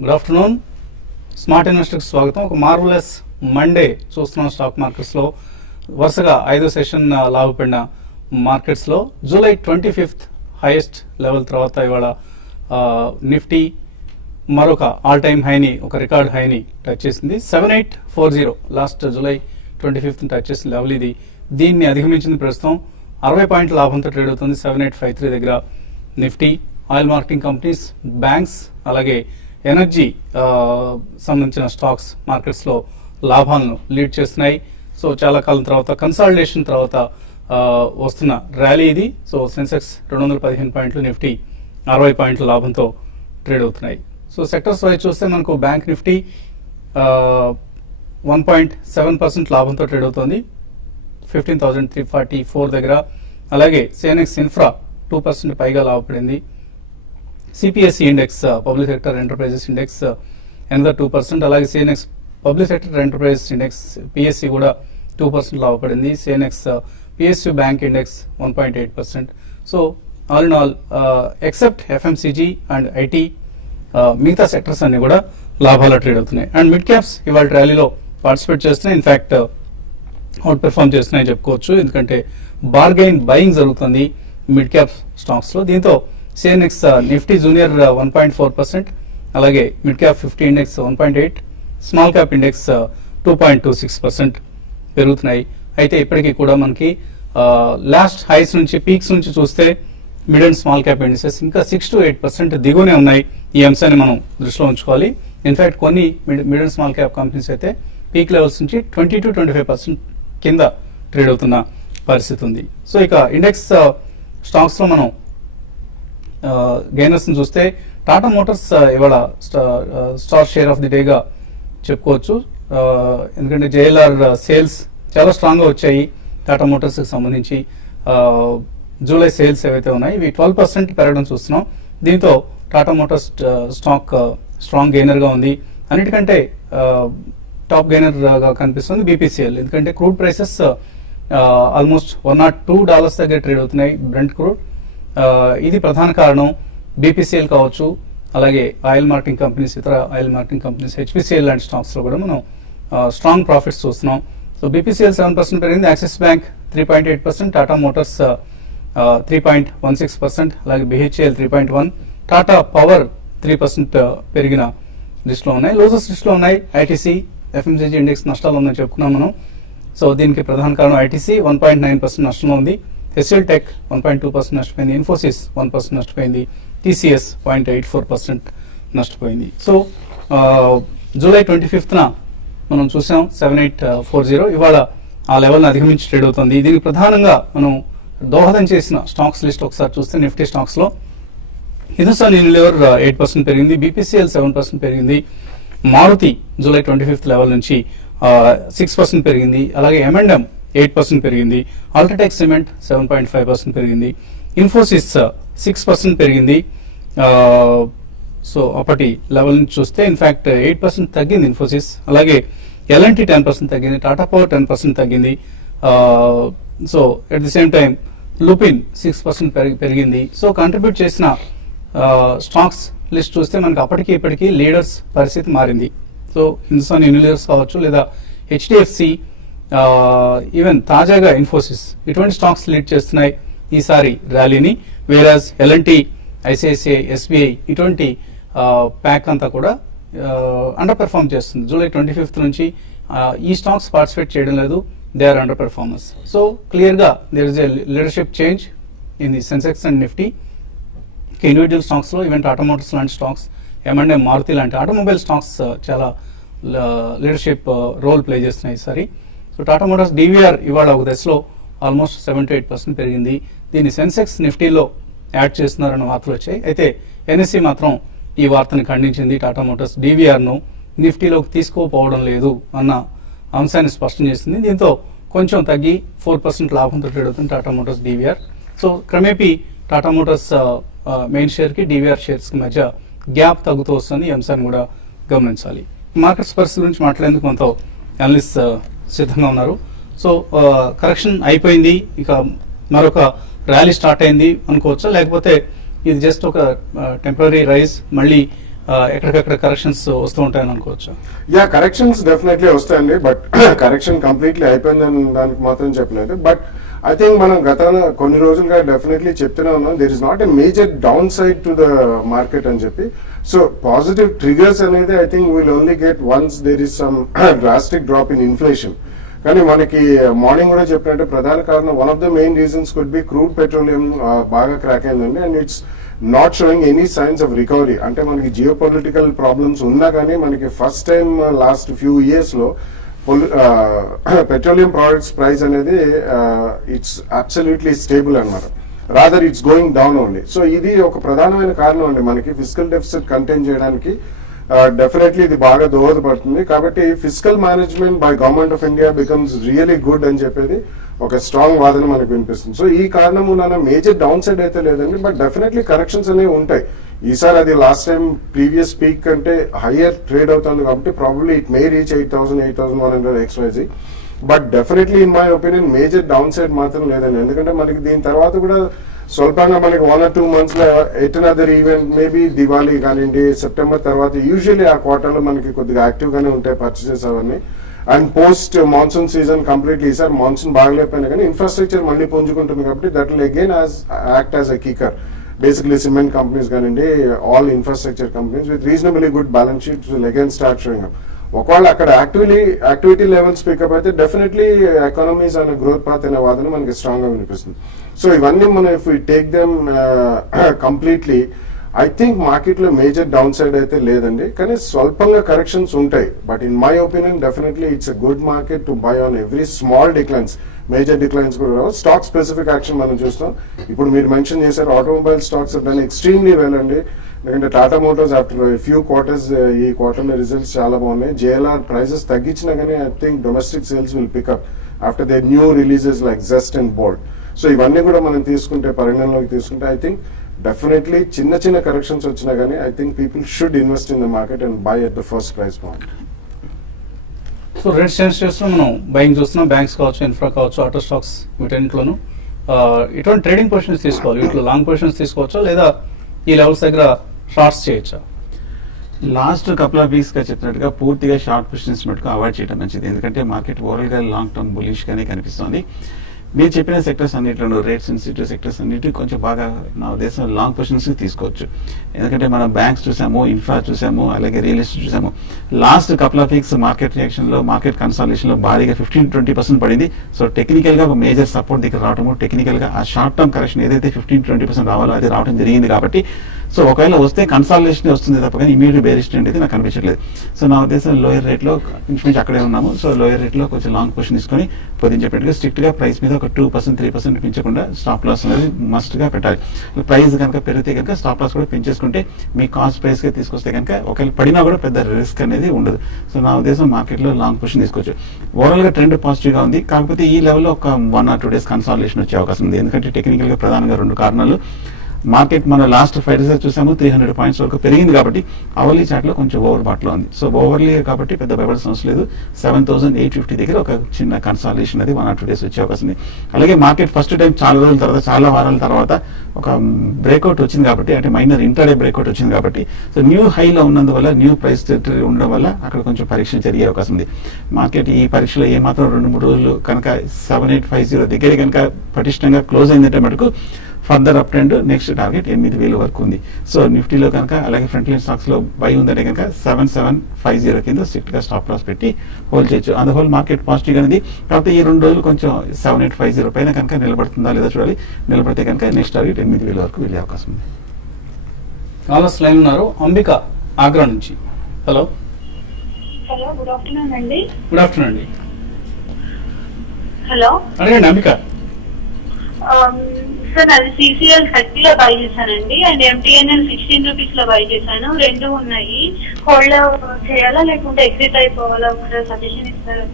Good afternoon. Smart ఇన్వెస్టర్కి స్వాగతం. ఒక మార్వలస్ మండే చూస్తున్నాం స్టాక్ మార్కెట్స్లో. వరుసగా 5వ సెషన్ లాభపడిన మార్కెట్స్లో జూలై 25th హైయెస్ట్ లెవెల్ తర్వాత ఇవాళ నిఫ్టీ మరొక ఆల్ టైమ్ హైని, ఒక రికార్డ్ హైని టచ్ చేసింది. 7840 లాస్ట్ జూలై 25th టచ్ చేసిన లెవెల్ ఇది. దీన్ని అధిగమించింది. ప్రస్తుతం 60 పాయింట్ల లాభంతో ట్రేడ్ అవుతుంది 7853 దగ్గర Nifty. Oil marketing companies, banks, అలాగే ఎనర్జీ సంబంధించిన స్టాక్స్ మార్కెట్స్లో లాభాలను లీడ్ చేస్తున్నాయి. సో చాలా కాలం తర్వాత, కన్సాలిడేషన్ తర్వాత వస్తున్న ర్యాలీ ఇది. సో సెన్సెక్స్ 215 పాయింట్లు, నిఫ్టీ 60 పాయింట్ల లాభంతో ట్రేడ్ అవుతున్నాయి. సో సెక్టర్స్ వైజ్ చూస్తే మనకు బ్యాంక్ నిఫ్టీ 1.7% లాభంతో ట్రేడ్ అవుతుంది 15,344 దగ్గర. అలాగే సిఎన్ఎక్స్ ఇన్ఫ్రా 2% పైగా లాభపడింది. CPSE index, public sector enterprises index another 2%. అలాగే CNX public sector enterprises index PSE కూడా 2% లాభపడింది. CNX PSU bank index 1.8%. So all in all except FMCG and IT మిగతా సెక్టర్స్ అన్ని కూడా లాభాల ట్రేడ్ అవుతున్నాయి. అండ్ మిడ్ క్యాప్స్ ఇవాళ ర్యాలీలో పార్టిసిపేట్ చేస్తున్నాయి. ఇన్ఫాక్ట్ అవుట్ పెర్ఫార్మ్ చేస్తున్నాయి చెప్పుకోవచ్చు, ఎందుకంటే బార్గెయిన్ బయింగ్ జరుగుతుంది మిడ్ క్యాప్ స్టాక్స్ లో. దీంతో సిఎన్ఎక్స్ నిఫ్టీ జూనియర్ 1.4%, అలాగే mid cap 50 index 1.8%, small cap index 2.26% పెరుగుతున్నాయి. అయితే ఇప్పటికీ కూడా మనకి లాస్ట్ హైస్ నుంచి, పీక్స్ నుంచి చూస్తే mid and small cap indexes ఇంకా 6 to 8% దిగువనే ఉన్నాయి. ఈ అంశాన్ని మనం దృష్టిలో ఉంచుకోవాలి. ఇన్ఫాక్ట్ కొన్ని mid and small cap companies అయితే పీక్ లెవెల్స్ నుంచి 20 to 25% కింద ట్రేడ్ అవుతున్న పరిస్థితి ఉంది. సో ఇక ఇండెక్స్ స్టాక్స్ లో మనం గెయినర్స్ చూస్తే టాటా మోటార్స్ ఇవాళ స్టార్ షేర్ ఆఫ్ ది డేగా చెప్పుకోవచ్చు. ఎందుకంటే జేఎల్ఆర్ సేల్స్ చాలా స్ట్రాంగ్ గా వచ్చాయి టాటా మోటార్స్ కి సంబంధించి. జూలై సేల్స్ ఏవైతే ఉన్నాయి ఇవి 12% పెరగడం చూస్తున్నాం. దీంతో Tata Motors stock strong gainer గా ఉంది. అన్నిటికంటే టాప్ గెయినర్ గా కనిపిస్తుంది బీపీసీఎల్, ఎందుకంటే క్రూడ్ ప్రైసెస్ ఆల్మోస్ట్ $102 దగ్గర ట్రేడ్ అవుతున్నాయి బ్రెంట్ క్రూడ్. ఇది ప్రధాన కారణం. బీపీసీఎల్ కావచ్చు, అలాగే ఆయిల్ మార్కెటింగ్ కంపెనీస్, ఇతర ఆయిల్ మార్కెటింగ్ కంపెనీస్, హెచ్పిసిఎల్ లాంటి స్టాక్స్ లో కూడా మనం స్ట్రాంగ్ ప్రాఫిట్స్ చూస్తున్నాం. సో బీపీసీఎల్ 7% పెరిగింది, యాక్సిస్ బ్యాంక్ 3.8%, టాటా మోటార్స్ 3.16%, అలాగే బిహెచ్ఎల్ 3.1%, టాటా పవర్ 3% పెరిగిన లిస్ట్లో ఉన్నాయి. లోజెస్ లిస్ట్లో ఉన్నాయి ఐటీసీ, ఎఫ్ఎంసీజీ ఇండెక్స్ నష్టాలు ఉందని చెప్పుకున్నాం మనం. సో దీనికి ప్రధాన కారణం ఐటీసీ 1.9% నష్టంలో ఉంది, హెచ్ఎల్ టెక్ 1.2% నష్టపోయింది, ఇన్ఫోసిస్ 1% నష్టపోయింది, టీసీఎస్ 0.84% నష్టపోయింది. సో జూలై 25th మనం చూసాం 7840, ఇవాళ ఆ లెవెల్ని అధిగమించి ట్రేడ్ అవుతుంది. దీనికి ప్రధానంగా మనం దోహదం చేసిన స్టాక్స్ లిస్ట్ ఒకసారి చూస్తే నిఫ్టీ స్టాక్స్ లో హిందుస్థాన్ యూనిలివర్ 8% పెరిగింది, బీపీసీఎల్ 7% పెరిగింది, మారుతి జూలై 25th లెవెల్ నుంచి 6% పెరిగింది, అలాగే M&M 8% పెరిగింది, అల్ట్రాటెక్ సిమెంట్ 7.5% పెరిగింది, ఇన్ఫోసిస్ 6% పెరిగింది. సో అప్పటి లెవెల్ నుంచి చూస్తే ఇన్ఫాక్ట్ 8% తగ్గింది ఇన్ఫోసిస్. అలాగే ఎల్ఎన్టీ 10% తగ్గింది, టాటా పవర్ 10% తగ్గింది. So at the same time Lupin 6% పెరిగింది. సో కంట్రిబ్యూట్ చేసిన స్టాక్స్ లిస్ట్ చూస్తే మనకి అప్పటికి ఇప్పటికీ లీడర్స్ పరిస్థితి మారింది. సో హిందుస్థాన్ యూనిలివర్స్ కావచ్చు, లేదా హెచ్డిఎఫ్సి, ఈవెన్ తాజాగా ఇన్ఫోసిస్, ఇటువంటి స్టాక్స్ లీడ్ చేస్తున్నాయి ఈసారి ర్యాలీని. వేరాజ్ ఎల్ఎన్టీ, ఐసిఐసిఐ, ఎస్బీఐ ఇటువంటి ప్యాక్ అంతా కూడా అండర్ పెర్ఫార్మ్ చేస్తుంది. జూలై 25th నుంచి ఈ స్టాక్స్ పార్టిసిపేట్ చేయడం లేదు, they are under performers. So clear గా there is a leadership change in the Sensex and Nifty. Individual stocks లో ఈవెన్ టాటా మోటార్స్ లాంటి స్టాక్స్, M&M, మారుతి లాంటి ఆటోమొబైల్ స్టాక్స్ చాలా లీడర్షిప్ రోల్ ప్లే చేస్తున్నాయి ఈసారి. సో టాటా మోటార్స్ డివిఆర్ ఇవాళ ఒక దశలో ఆల్మోస్ట్ 7 to 8% పెరిగింది. దీన్ని సెన్సెక్స్ నిఫ్టీలో యాడ్ చేస్తున్నారన్న వార్తలు వచ్చాయి. అయితే ఎన్ఎస్సి మాత్రం ఈ వార్తని ఖండించింది. టాటా మోటార్స్ డివిఆర్ ను నిఫ్టీలోకి తీసుకోపోవడం లేదు అన్న అంశాన్ని స్పష్టం చేసింది. దీంతో కొంచెం తగ్గి 4% లాభంతో ట్రేడ్ అవుతుంది టాటా మోటార్స్ డివిఆర్. సో క్రమేపీ టాటా మోటార్స్ మెయిన్ షేర్ కి, డివిఆర్ షేర్స్ కి మధ్య గ్యాప్ తగ్గుతూ వస్తుంది. ఈ అంశాన్ని కూడా గమనించాలి. మార్కెట్స్ పరిస్థితి గురించి మాట్లాడేందుకు మనతో అనలిస్ట్ సిద్ధంగా ఉన్నారు. సో కరెక్షన్ అయిపోయింది, ఇక మరొక ర్యాలీ స్టార్ట్ అయింది అనుకోవచ్చా, లేకపోతే ఇది జస్ట్ ఒక టెంపరీ రైజ్, మళ్ళీ ఎక్కడికక్కడ కరెక్షన్స్ వస్తూ ఉంటాయని అనుకోవచ్చు. యా, కరెక్షన్స్ డెఫినెట్లీ వస్తాయండి, బట్ కరెక్షన్ కంప్లీట్లీ అయిపోయిందని దానికి మాత్రం చెప్పలేదు. బట్ ఐ థింక్ మనం గత కొన్ని రోజులుగా డెఫినెట్లీ చెప్తూనే ఉన్నాం, there is not a major downside to the market అని చెప్పి. సో పాజిటివ్ ట్రిగర్స్ అనేది I think will only get once there is some drastic drop in inflation. కానీ మనకి మార్నింగ్ కూడా చెప్పినట్టే ప్రధాన కారణం, one of the main reasons could be crude petroleum బాగా క్రాక్ అయిందండి, and it's not showing any signs of recovery. అంటే మనకి జియో పొలిటికల్ ప్రాబ్లమ్స్ ఉన్నా కానీ మనకి first time last few years లో పెట్రోలియం ప్రొడక్ట్స్ ప్రైస్ అనేది ఇట్స్ అబ్సల్యూట్లీ స్టేబుల్ అన్నమాట, rather it's going down only. So ఇది ఒక ప్రధానమైన కారణం అండి మనకి ఫిజికల్ డెఫిసిట్ కంటైన్ చేయడానికి. డెఫినెట్లీ ఇది బాగా దోహదపడుతుంది. కాబట్టి physical management by government of India becomes really good అని చెప్పేది ఒక స్ట్రాంగ్ వాదన మనకు వినిపిస్తుంది. సో ఈ కారణం వలన మేజర్ డౌన్ సైడ్ అయితే లేదండి, బట్ డెఫినెట్లీ కరెక్షన్స్ అనేవి ఉంటాయి. ఈసారి అది లాస్ట్ టైం ప్రీవియస్ పీక్ కంటే హయ్యర్ ట్రేడ్ అవుతుంది కాబట్టి probably it may reach 8,000, 8,100 XYZ. But definitely in my opinion major down side మాత్రం లేదండి. ఎందుకంటే మనకి దీని తర్వాత కూడా స్వల్పంగా మనకి 1 or 2 months లో at another event maybe Diwali కానివ్వండి, సెప్టెంబర్ తర్వాత యూజువల్లీ ఆ క్వార్టర్లో మనకి కొద్దిగా యాక్టివ్ గానే ఉంటాయి పర్చేసెస్ అవన్నీ. And post monsoon season completely ఈసారి మాన్సూన్ బాగలేకపోయినా కానీ ఇన్ఫ్రాస్ట్రక్చర్ మళ్ళీ పుంజుకుంటుంది కాబట్టి that will again act as a kicker. Basically cement companies కానివ్వండి, all infrastructure companies with reasonably good balance sheets will again start showing up. ఒకవేళ అక్కడ యాక్టివిటీ లెవెల్స్ పికప్ అయితే డెఫినెట్లీ ఎకానమీస్ అనే గ్రోత్ పాత్ అనే వాదన మనకి స్ట్రాంగ్ గా వినిపిస్తుంది. సో ఇవన్నీ మనం if we take them completely I think market లో మేజర్ డౌన్ సైడ్ అయితే లేదండి, కానీ స్వల్పంగా కరెక్షన్స్ ఉంటాయి. But in my opinion definitely it's a good market to buy on every small declines. Major declines కూడా రావు. స్టాక్ స్పెసిఫిక్ యాక్షన్ మనం చూస్తాం. ఇప్పుడు మీరు మెన్షన్ చేశారు ఆటోమొబైల్ స్టాక్స్ దాన్ని ఎక్స్ట్రీమ్లీ వెల్ అండి. ఎందుకంటే Tata Motors after few quarters ఈ క్వార్టర్లో రిజల్ట్స్ చాలా బాగున్నాయి. జేఎల్ఆర్ ప్రైసెస్ తగ్గించినా కానీ I think domestic sales will pick up after the new releases like Zest and bold. So ఇవన్నీ కూడా మనం తీసుకుంటే పరిగణనలోకి తీసుకుంటే ఐ థింక్ డెఫినెట్లీ చిన్న కరెక్షన్స్ వచ్చినా కానీ I think people should invest in the market and by at the first price point. So rate sense చేస్తున్నాం, మనం బయింగ్ చూస్తున్నాం, బ్యాంక్స్ కావచ్చు, ఇన్ఫ్రా కావచ్చు, ఆటో స్టాక్స్, వీటన్నింటిలోనూ ఇటువంటి ట్రేడింగ్ పొజిషన్స్ తీసుకోవాలి. వీటిలో లాంగ్ పొజిషన్స్ తీసుకోవచ్చా లేదా ఈ లెవెల్స్ దగ్గర షార్ట్స్ చేయొచ్చా? లాస్ట్ కపుల్ ఆఫ్ వీక్స్ గా చెప్పినట్టుగా పూర్తిగా షార్ట్ పొజిషన్స్ మటుకు అవాయిడ్ చేయడం మంచిది. ఎందుకంటే మార్కెట్ ఓవరాల్ గా లాంగ్ టర్మ్ బులిష్ గానే కనిపిస్తుంది. మీరు చెప్పిన సెక్టర్స్ అన్నింటిలో రేట్ సెన్సిటివ్ సెక్టర్స్ అన్నిటి కొంచెం బాగా నా ఉద్దేశం లాంగ్ పొజిషన్స్ తీసుకోవచ్చు. ఎందుకంటే మనం బ్యాంక్స్ చూసాము, ఇన్ఫ్రా చూసాము, అలాగే రియల్ ఎస్టేట్ చూసాము. Last couple of weeks market reaction లో, మార్కెట్ కన్సాలిడేషన్ లో భారీగా 15-20% పడింది. సో టెక్నికల్ గా ఒక మేజర్ సపోర్ట్ దగ్గర రావడము, టెక్నికల్ గా ఆ షార్ట్ టర్మ్ కరెక్షన్ ఏదైతే 15-20% రావాలో అది రావడం జరిగింది. కాబట్టి సో ఒకవేళ వస్తే కన్సాలిడేషన్ వస్తుంది తప్ప కానీ ఇమీడియట్ బేరిష్ ట్రెండ్ అయితే నాకు కనిపించట్లేదు. సో నా ఉద్దేశం లోయర్ రేట్ లో ఇంచుమించు అక్కడే ఉన్నాము. సో లోయర్ రేట్ లో కొంచెం లాంగ్ పొజిషన్ తీసుకొని పొద్దున్న చెప్పినట్టుగా స్ట్రిక్ట్ గా ప్రైస్ మీద ఒక 2%-3% పెంచకుండా స్టాప్ లాస్ అనేది మస్ట్ గా పెట్టాలి. ప్రైస్ కనుక పెరిగితే కనుక స్టాప్ లాస్ కూడా పెంచేసుకుంటే మీ కాస్ట్ ప్రైస్ గా తీసుకొస్తే కనుక ఒకవేళ పడినా కూడా పెద్ద రిస్క్ అనేది ఉండదు. సో నా ఉద్దేశం మార్కెట్ లో లాంగ్ పొజిషన్ తీసుకోవచ్చు. ఓవరాల్ గా ట్రెండ్ పాజిటివ్ గా ఉంది. కాకపోతే ఈ లెవెల్లో ఒక 1 or 2 days కన్సాలిడేషన్ వచ్చే అవకాశం ఉంది. ఎందుకంటే టెక్నికల్ గా ప్రధానంగా 2 కారణాలు. మార్కెట్ మన లాస్ట్ 5 days చూసాము 300 పాయింట్స్ వరకు పెరిగింది కాబట్టి అవర్లీ చార్ట్ లో కొంచెం ఓవర్ బాట్ లో ఉంది. సో ఓవర్లీ కాబట్టి పెద్ద భయపడాల్సిన అవసరం లేదు. 7,850 దగ్గర ఒక చిన్న కన్సాలిడేషన్ అది 1 or 2 days వచ్చే అవకాశం ఉంది. అలాగే మార్కెట్ ఫస్ట్ టైం చాలా రోజుల తర్వాత, చాలా వారాల తర్వాత ఒక బ్రేక్అవుట్ వచ్చింది కాబట్టి, అంటే మైనర్ ఇంటర్డే బ్రేక్అవుట్ వచ్చింది కాబట్టి, సో న్యూ హైలో ఉన్నందువల్ల, న్యూ ప్రైస్ టెరిటరీ ఉండడం వల్ల అక్కడ కొంచెం పరీక్ష జరిగే అవకాశం ఉంది. మార్కెట్ ఈ పరీక్షలో ఏమాత్రం 2-3 రోజులు కనుక 7,850 దగ్గర కనుక పటిష్టంగా క్లోజ్ అయిందంటే మటుకు further up trend next target 8,000 వరకు ఉంది. సో నిఫ్టీలో కనుక అలాగే ఫ్రంట్ లైన్ స్టాక్స్ లో బై ఉందంటే కనుక 7,750 కింద స్ట్రిక్ట్ గా స్టాప్ లాస్ పెట్టి హోల్డ్ చేయొచ్చు. అందు హోల్ మార్కెట్ పాజిటివ్ గా ఉంది. కాకపోతే ఈ 2 రోజులు కొంచెం 7,850 పైన కనుక నిలబడుతుందా లేదా చూడాలి. నిలబడితే కనుక నెక్స్ట్ టార్గెట్ 8,000 వరకు వెళ్ళే అవకాశం ఉంది. కాలర్స్ లైన్ ఉన్నారు. అంబిక ఆగ్రా నుంచి. హలో. హలో, గుడ్ ఆఫ్టర్నూన్ అండి. గుడ్ ఆఫ్టర్నూన్ అండి. హలో, అడగండి అంబిక. సార్ అది CCL 30 లో బై చేశానండి అండ్ MTNL 16 రూపీస్ లో బై చేశాను. 2 ఉన్నాయి. హోల్డ్ చేయాలా లేకుంటే ఎగ్జిట్ అయిపోవాలా? ఒకసారి సజెషన్ ఇస్తారా?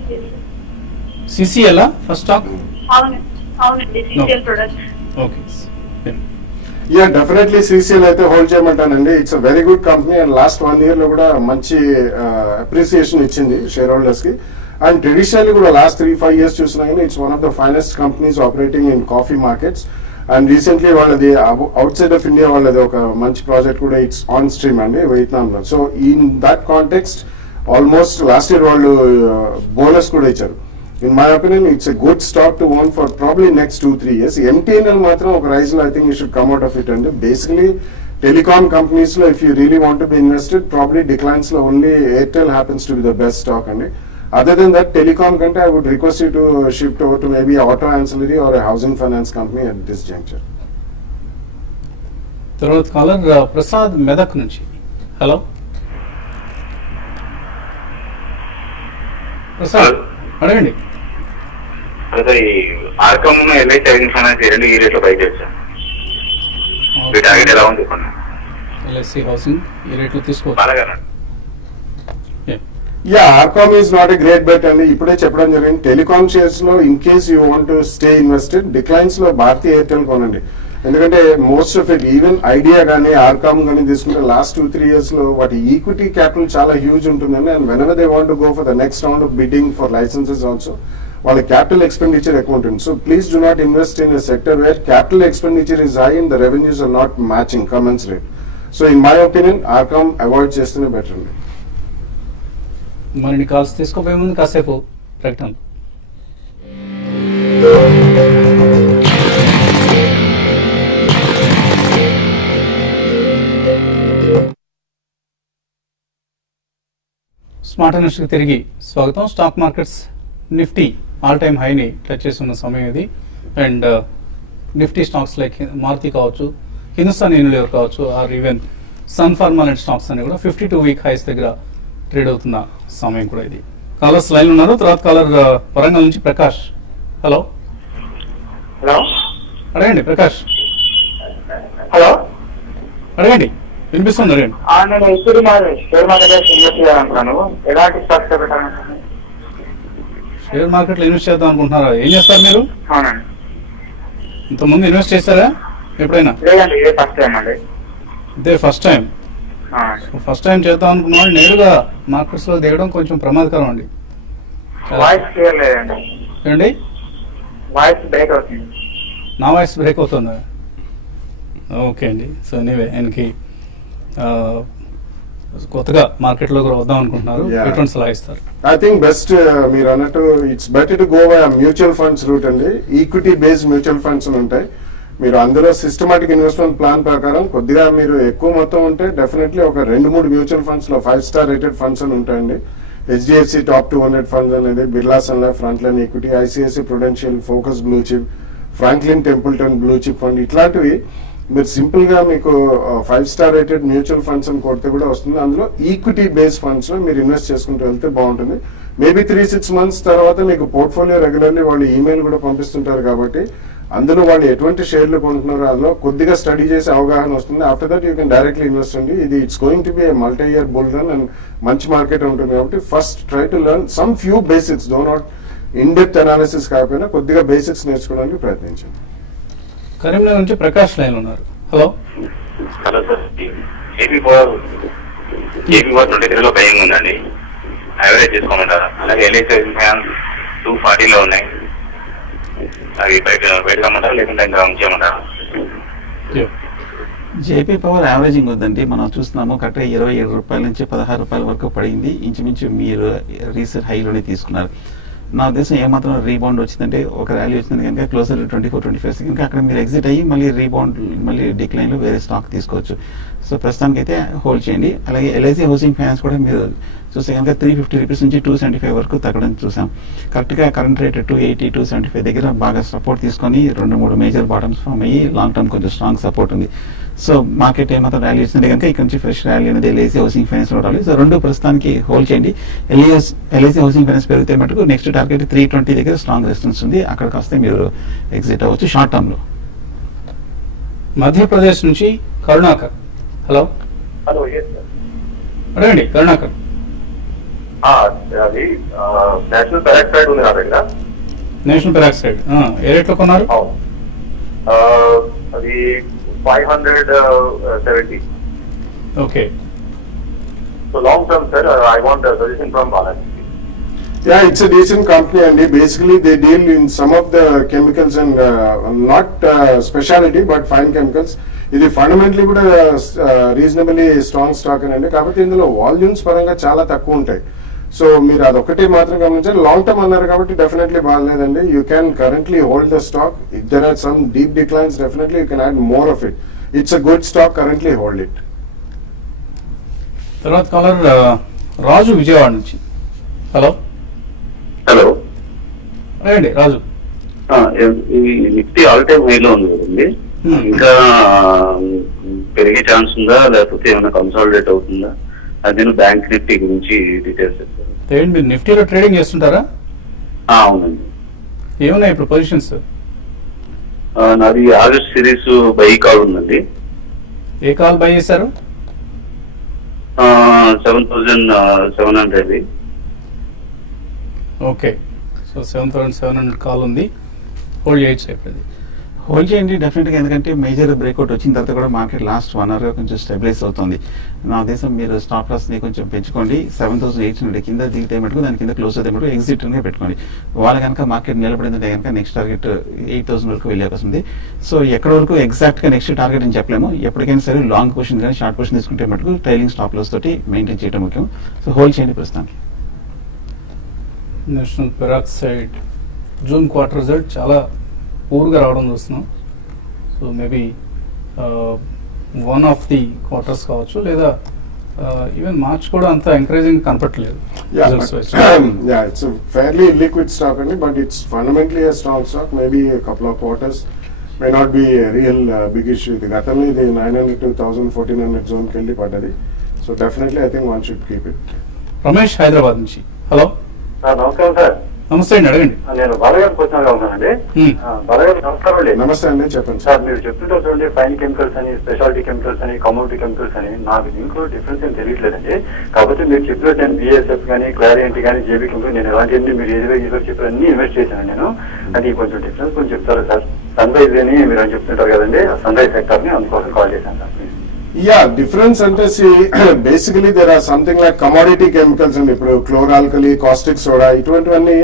CCL first stock? అవునండి, CCL products. Okay. Yeah, definitely CCL అయితే హోల్డ్ చేయమంటానండి. It's a very good company and last 1 year లో కూడా మంచి అప్రిసియేషన్ ఇచ్చింది షేర్ హోల్డర్స్ కి. అండ్ ట్రెడిషనల్లీ కూడా లాస్ట్ 3-5 years చూసినా కానీ it's one of the finest companies operating in coffee markets. And recently వాళ్ళది అవుట్ సైడ్ ఆఫ్ ఇండియా వాళ్ళది ఒక మంచి ప్రాజెక్ట్ కూడా ఇట్స్ ఆన్ స్ట్రీమ్ అండి వియత్నాంలో. So in that context almost last year వాళ్ళు బోనస్ కూడా ఇచ్చారు. In my opinion, it's a good stock to own for probably next 2-3 years. MTNL మాత్రం ఒక రైజ్ లో I think you should come out of it అండి. Basically, telecom companies లో if you really want to be invested, probably declines లో only Airtel happens to be the best stock అండి. Other than that, telecom కంటే I would request you to shift over to maybe auto ancillary or a housing finance company at this juncture. తర్వాత caller Prasad Medak నుంచి. Hello Prasad, అడగండి. అదే Arkham LIC housing finance రెండు ఈ రేట్లో by చేస్తాం. మీ టార్గెట్ ఎలా ఉంది చెప్పండి. ఎల్ఐసి హౌసింగ్ ఈ రేట్లో తీసుకోవచ్చు. బాగా RCom is not a great bet అండి. ఇప్పుడే చెప్పడం జరిగింది. టెలికామ్ షేర్స్ లో in case you want to stay invested, declines లో భారతీయ ఎయిర్టెల్ కొనండి. ఎందుకంటే most of it even Idea కానీ ఆర్కామ్ కానీ తీసుకుంటే లాస్ట్ 2-3 years లో వాటి ఈక్విటీ క్యాపిటల్ చాలా హ్యూజ్ ఉంటుందండి. And whenever they want to go for the next round of bidding for licences also వాళ్ళ క్యాపిటల్ ఎక్స్పెండిచర్ ఎక్కువ ఉంటుంది. So please do not invest in a sector where capital expenditure is high and the revenues are not matching commensurate. So in my opinion RCom avoid చేస్తేనే better అండి. మరిన్ని calls తీసుకోపోయే ముందు కాసేపు ప్రకటన. Smart న్యూస్కి తిరిగి స్వాగతం. Stock markets Nifty all time హైని టచ్ చేస్తున్న సమయం ఇది. And Nifty stocks like Maruti కావచ్చు, హిందుస్థాన్ యూనిలివర్ కావచ్చు, ఆర్ ఈవెన్ సన్ ఫార్మా లాంటి స్టాక్స్ అన్ని కూడా 52-week హైస్ దగ్గర ట్రేడ్ అవుతున్న సమయం కూడా ఇది. కాలర్స్ లైన్ ఉన్నారు. తర్వాత కాలర్ వరంగల్ నుంచి ప్రకాష్. హలో హలో అడగండి ప్రకాష్. హలో అడగండి, వినిపిస్తుంది, అడగండి. నేను ఇప్పుడు షేర్ మార్కెట్ ఇన్వెస్ట్ చేయాలనుకున్నాను. ఎలాంటి స్టాక్స్ పెట్టాను? షేర్ మార్కెట్లో ఇన్వెస్ట్ చేద్దాం అనుకుంటున్నారా? ఏం చేస్తారు మీరు? అవునండి. ఇంతకుముందు ఇన్వెస్ట్ చేస్తారా ఎప్పుడైనా? లేదండి, ఇదే ఫస్ట్ టైం అండి. ఇదే ఫస్ట్ టైం. ఫస్ట్ టైం చేద్దాం అనుకున్న వాళ్ళు నేరుగా మార్కెట్స్ లో దిగడం కొంచెం ప్రమాదకరం అండి. వాయిస్ క్లియర్ లేదండి. ఏంటి? వాయిస్ బ్రేక్ అవుతుంది. నా వాయిస్ బ్రేక్ అవుతుందా? ఓకే అండి. సో ఎనీవే ఆయనకి కొత్తగా మార్కెట్ లో కూడా వద్దాం అనుకుంటున్నారు. ఎటువంటి సలహా ఇస్తారు? ఐ థింక్ బెస్ట్ మీరు అన్నట్టు it's better to go by mutual funds route అండి. ఈక్విటీ బేస్డ్ మ్యూచువల్ ఫండ్స్ ఉంటాయి. మీరు అందులో సిస్టమాటిక్ ఇన్వెస్ట్మెంట్ ప్లాన్ ప్రకారం కొద్దిగా మీరు ఎక్కువ మొత్తం ఉంటే డెఫినెట్లీ ఒక 2-3 మ్యూచువల్ ఫండ్స్ లో 5-star రేటెడ్ ఫండ్స్ అని ఉంటాయండి. హెచ్డిఎఫ్సి టాప్ 200 ఫండ్స్ అనేది, Birla sun life front line equity, ICICI prudential, focus blue chip, Franklin Templeton blue chip fund, ఇట్లాంటివి మీరు సింపుల్ గా మీకు 5-star రేటెడ్ మ్యూచువల్ ఫండ్స్ అని కొడితే కూడా వస్తుంది. అందులో ఈక్విటీ బేస్డ్ ఫండ్స్ లో మీరు ఇన్వెస్ట్ చేసుకుంటూ వెళ్తే బాగుంటుంది. మేబీ 3-6 months తర్వాత మీకు పోర్ట్ఫోలియో రెగ్యులర్లీ వాళ్ళు ఈమెయిల్ కూడా పంపిస్తుంటారు కాబట్టి అందులో వాళ్ళు ఎటువంటి షేర్లు కొంటున్నారో అందులో కొద్దిగా స్టడీ చేసి అవగాహన వస్తుంది. After that you can directly invest అండి. ఇది it's going to be a multiyear bull run and మంచి మార్కెట్ ఉంటుంది కాబట్టి first try to learn some few basics, though not in depth analysis కాకపోయినా కొద్దిగా బేసిక్స్ నేర్చుకోవడానికి ప్రయత్నించండి. కరీంనగర్ నుంచి ప్రకాష్ లైన్ ఉన్నారు. Hello hello sir, AP power 23లో భయం ఉందండి, యావరేజ్ చేసుకోమంటారా? అలాగే ఎల్ఐసి ఫైనాన్స్ 240లో ఉన్నాయి, అవి బయట కమ్మంటారా లేకుంటే ఇంకా ఉంచేయమంటారా? జేపీ పవర్ యావరేజింగ్ వద్దండి. మనం చూస్తున్నాము కరెక్ట్గా 27 రూపాయల నుంచి 16 రూపాయల వరకు పడింది. ఇంచుమించు మీరు రీసెంట్ హైలోనే తీసుకున్నారు. నా ఉద్దేశం ఏమాత్రం రీబౌండ్ వచ్చిందంటే ఒక ర్యాలీ వచ్చింది కనుక క్లోజర్ 24-25 కనుక అక్కడ మీరు ఎగ్జిట్ అయ్యి మళ్ళీ రీబౌండ్ మళ్ళీ డిక్లైన్లో వేరే స్టాక్ తీసుకోవచ్చు. సో ప్రస్తుతానికి అయితే హోల్డ్ చేయండి. అలాగే ఎల్ఐసి హౌసింగ్ ఫైనాన్స్ కూడా మీరు చూస్తే కనుక 350 రూపీస్ నుంచి 275 వరకు తగ్గడం చూసాం. కరెక్ట్గా కరెంట్ రేట్ 280, 275 దగ్గర బాగా సపోర్ట్ తీసుకొని 2-3 మేజర్ బాటమ్స్ ఫామ్ అయ్యి లాంగ్ టర్మ్ కొంచెం స్ట్రాంగ్ సపోర్ట్ ఉంది. సో మార్కెట్ ఏమాత్రం ర్యాలీ వచ్చింది కనుక ఇక్కడ నుంచి ఫ్రెష్ ర్యాలీ అనేది ఎల్ఐసి హౌసింగ్ ఫైనాన్స్ లో రావాలి. సో రెండు ప్రస్తుతానికి హోల్డ్ చేయండి. ఎల్ఐసి హౌసింగ్ ఫైనాన్స్ పెరిగితే మటుకు నెక్స్ట్ టార్గెట్ 320 దగ్గర స్ట్రాంగ్ రెసిస్టెన్స్ ఉంది, అక్కడికి వస్తే మీరు ఎగ్జిట్ అవ్వచ్చు షార్ట్ టర్మ్ లో. మధ్యప్రదేశ్ నుంచి Karunakar. Hello hello, yes sir. అడగండి కరుణాకర్. అది నేషనల్ పెరాక్సైడ్ ఉంది నా దగ్గర. నేషనల్ పెరాక్సైడ్ ఏ రేట్లో కొన్నారు? అది 570. Okay. So long term sir, I want suggestion from Balaji. Yeah, it's a decent company, and basically they deal in some of the chemicals and not specialty but fine chemicals. ఇది fundamentally కూడా reasonably strong stock అండి, కాబట్టి ఇందులో volumes పరంగా చాలా తక్కువ ఉంటాయి. So మీరు అదొకటి మాత్రం గమనించాలి. లాంగ్ టర్మ్ అన్నారు కాబట్టి డెఫినెట్లీ బాగాలేదండి. You can currently hold the stock. If there are some deep declines definitely you can add more of it. It's a good stock, currently hold it. తర్వాత కాలర్ రాజు విజయవాడ నుంచి. Hello hello రండి రాజు. ఈ Nifty all time హైలో ఉంది కదండి, ఇంకా పెరిగే chance ఉందా లేకపోతే ఏమైనా కన్సాలిడేట్ అవుతుందా? అది నేను బ్యాంక్ నిఫ్టీ గురించి డీటెయిల్స్ చెప్తాను. ఏంటి మీరు నిఫ్టీలో ట్రేడింగ్ చేస్తుంటారా? అవునండి. ఏమున్నాయి ఇప్పుడు పొజిషన్స్? నాది ఆగస్ట్ సిరీస్ బై కాల్ ఉందండి. ఏ కాల్ బై చేశారు? 7,700. ఓకే, సో 7,700 కాల్ ఉంది, హోల్డ్ చేయొచ్చు అయిపోయింది. హోల్డ్ చేయండి డెఫినెట్గా, ఎందుకంటే మేజర్ బ్రేక్అవుట్ వచ్చిన తర్వాత కూడా మార్కెట్ లాస్ట్ 1 hour కొంచెం స్టెబిలైజ్ అవుతుంది. నా ఉద్దేశం మీరు స్టాప్ లాస్ని కొంచెం పెంచుకోండి. 7,800 కింద దిగితే మటుకు దాని కింద క్లోజ్ అయితే మటుకు ఎగ్జిట్ గా పెట్టుకోండి. వాళ్ళ కనుక మార్కెట్ నిలబడిందంటే కనుక నెక్స్ట్ టార్గెట్ 8,000 వరకు వెళ్ళే అవకాశం ఉంది. సో ఎక్కడ వరకు ఎగ్జాక్ట్ గా నెక్స్ట్ టార్గెట్ అని చెప్పలేము. ఎప్పటికైనా సరే లాంగ్ పొజిషన్ కానీ షార్ట్ పొజిషన్ తీసుకుంటే మటుకు ట్రైలింగ్ స్టాప్ లాస్ తోటి మెయింటైన్ చేయడం ముఖ్యం. సో హోల్డ్ చేయండి ప్రస్తుతానికి. National peroxide June quarter result చాలా పూర్గా రావడం చూస్తున్నాం. So maybe one of the quarters కావచ్చు, లేదా ఈవెన్ మార్చ్ కూడా అంత ఎంకరేజింగ్ కనపట్లేదు. It's a fairly liquid stock only, but it's fundamentally a strong stock. Maybe a couple of quarters may not be a real big issue. ఇది గతంలో ఇది 900 to 1,400 zone కి వెళ్ళి పడ్డది. So definitely I think one should keep it. Ramesh Hyderabad నుంచి. Hello నమస్కారం sir. నమస్తే అండి, అడగండి. నేను బాలగారి క్వశ్చన్ ఉన్నానండి. బాలగారు నమస్కారం అండి. నమస్తే అండి, చెప్పండి సార్. మీరు చెప్తుంటారు చూడండి, ఫైన్ కెమికల్స్ అని, స్పెషాలిటీ కెమికల్స్ అని, కమోడిటీ కెమికల్స్ అని. నాకు దీంట్లో డిఫరెన్స్ ఏం తెలియట్లేదండి. కాకపోతే మీరు చెప్పినట్టు నేను బిఎస్ఎఫ్ కానీ, క్లారిటీ కానీ, జేబీ కెమికల్, నేను ఎలాంటి మీరు ఏదో చెప్పారు అన్ని ఇన్వెస్ట్ చేశాను నేను. అది కొంచెం డిఫరెన్స్ కొంచెం చెప్తారా సార్? సన్ రైజ్ అని మీరు అని చెప్తుంటారు కదండి, సన్ రైజ్ సెక్టర్ ని అందుకోసం కాల్ చేశాను సార్. Yeah, difference అంటే basically there are something like commodity chemicals and ఇప్పుడు chloralkali, caustic soda ఇటువంటివన్నీ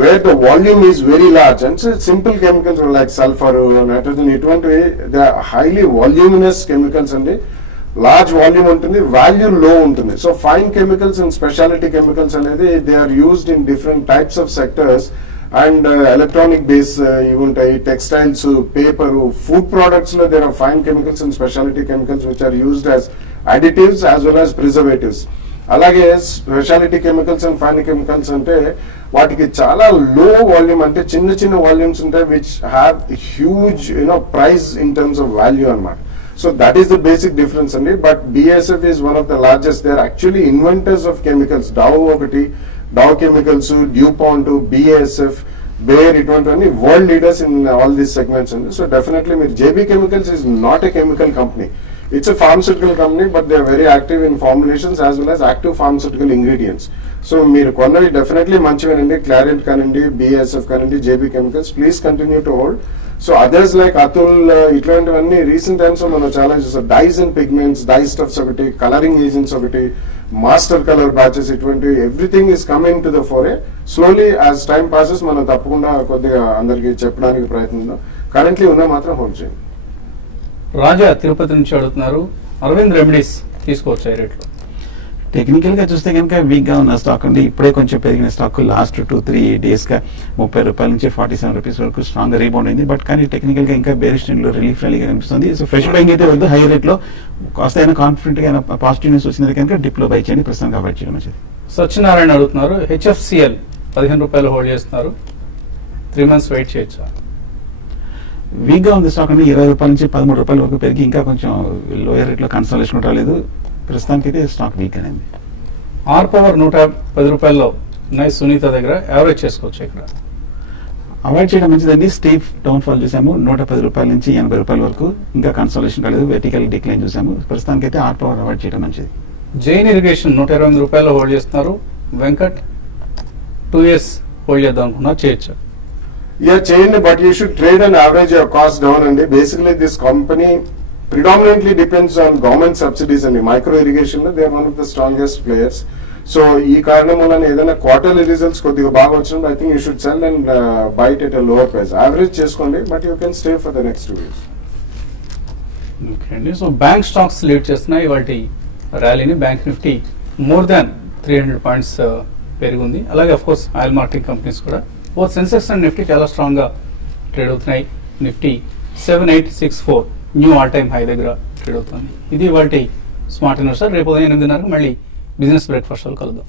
where the volume is very large, and so simple chemicals like sulfur, nitrogen ఇటువంటివి they are highly voluminous chemicals అండి. Large volume ఉంటుంది, value లో ఉంటుంది. So fine chemicals and speciality chemicals అనేది they are used in different types of sectors. And electronic base ఇవి ఉంటాయి, textiles, paper, food products లో there are fine chemicals and speciality chemicals which are used as additives as well as preservatives. అలాగే speciality chemicals and fine chemicals అంటే వాటికి చాలా లో volume, అంటే చిన్న చిన్న వాల్యూమ్స్ ఉంటాయి which have huge price in terms of value అన్నమాట. So that is the basic difference అండి. But BASF is one of the largest. They are actually inventors of chemicals. Dow ఒకటి, Dow Chemicals, DuPont, BASF, Bayer, ఇటువంటివన్నీ world leaders in all these segments అండి. So definitely మీరు JB Chemicals is not a chemical company. It's a pharmaceutical company, but they are very active in formulations as well as active pharmaceutical ingredients. So మీరు కొన్నవి definitely మంచివేనండి. Clariant కానివ్వండి, BASF కానివ్వండి, JB Chemicals, please continue to hold. So others like Atul ఇట్లాంటివన్నీ recent times లో మనం చాలా చూసాం. Dyes and pigments, dyestuffs ఒకటి, కలరింగ్ ఏజెంట్స్ ఒకటి, మాస్టర్ కలర్ బ్యాచెస్, ఇటువంటి everything is coming to the fore. Slowly as time passes మనం తప్పకుండా కొద్దిగా అందరికి చెప్పడానికి ప్రయత్నిద్దాం. కరెంట్లీ ఉన్న మాత్రం హోల్డ్ చేయండి. రాజా తిరుపతి నుంచి అడుగుతున్నారు, అరవింద్ రెమెడీస్ తీసుకోవచ్చు ఈ రేట్లో? టెక్నికల్ గా చూస్తే కనుక వీక్ గా ఉన్న స్టాక్ అండి. ఇప్పుడే కొంచెం పెరిగిన స్టాక్ లాస్ట్ 2-3 days గా 30 రూపాయల నుంచి 47 రూపీస్ వరకు స్ట్రాంగ్ గా రీబౌండ్ అయింది. బట్ కానీ టెక్నికల్ గా ఇంకా బేరిష్ ట్రెండ్ లో రిలీఫ్ ర్యాలీగా కనిపిస్తుంది. సో ఫ్రెష్ బయింగ్ అయితే వద్దు, హై రేట్ లో కాస్త అయినా కాన్ఫిడెంట్ గా పాజిటివ్ న్యూస్ వచ్చింది కనుక డిప్ లో బై చేయండి, ప్రస్తుతానికి అవాయిడ్ చేయడం మంచిది. సత్యనారాయణ అడుగుతున్నారు, HFCL 15 రూపాయలు హోల్డ్ చేస్తున్నారు, 3 months వెయిట్ చేయొచ్చా? వీక్ గా ఉంది స్టాక్ అండి. 20 రూపాయల నుంచి 13 రూపాయల వరకు పెరిగి ఇంకా కొంచెం లోయర్ రేట్ లో కన్సల్టేషన్ రాలేదు. ప్రస్తుతానికి అయితే స్టాక్ వీక్ అనేది. ఆర్ పవర్ 110 రూపాయల్లో ఉన్నాయి సునీత దగ్గర, యావరేజ్ చేసుకోవచ్చు ఇక్కడ? అవాయిడ్ చేయడం మంచిదండి. స్టీఫ్ డౌన్ ఫాల్ చూసాము, 110 రూపాయల నుంచి 80 రూపాయల వరకు ఇంకా కన్సల్టేషన్ కాలేదు, వెర్టికల్ డిక్లైన్ చూసాము. ప్రస్తుతానికి అయితే ఆర్ పవర్ అవాయిడ్ చేయడం మంచిది. జైన్ ఇరిగేషన్ 128 రూపాయలు హోల్డ్ చేస్తున్నారు, వెంకట్ 2 years హోల్డ్ చేద్దాం అనుకున్నారు, చేయొచ్చు? చేయండి, but you should trade and average your cost down అండి. Basically this company predominantly depends on government subsidies and micro irrigation. They are one of the strongest players. So ఈ కారణం వలన ఏదైనా క్వార్టర్లీ రిజల్ట్స్ కొద్దిగా బాగా వచ్చినప్పుడు I think you should sell and buy it at lower price. Average చేసుకోండి, but you can stay for the next 2 years. Okay అండి. So bank stocks lead చేస్తున్నాయి వాటి ర్యాలీని. Bank Nifty more than 300 points పెరిగింది. అలాగే of course oil marketing companies కూడా. Both Sensex and Nifty చాలా strong గా ట్రేడ్ అవుతున్నాయి. Nifty 7864 new all time high దగ్గర ట్రేడ్ అవుతుంది. ఇది వాటి స్మార్ట్ ఇన్వెస్టర్. రేపు ఉదయం 8:30 మళ్ళీ బిజినెస్ బ్రేక్ఫాస్ట్ కలుద్దాం.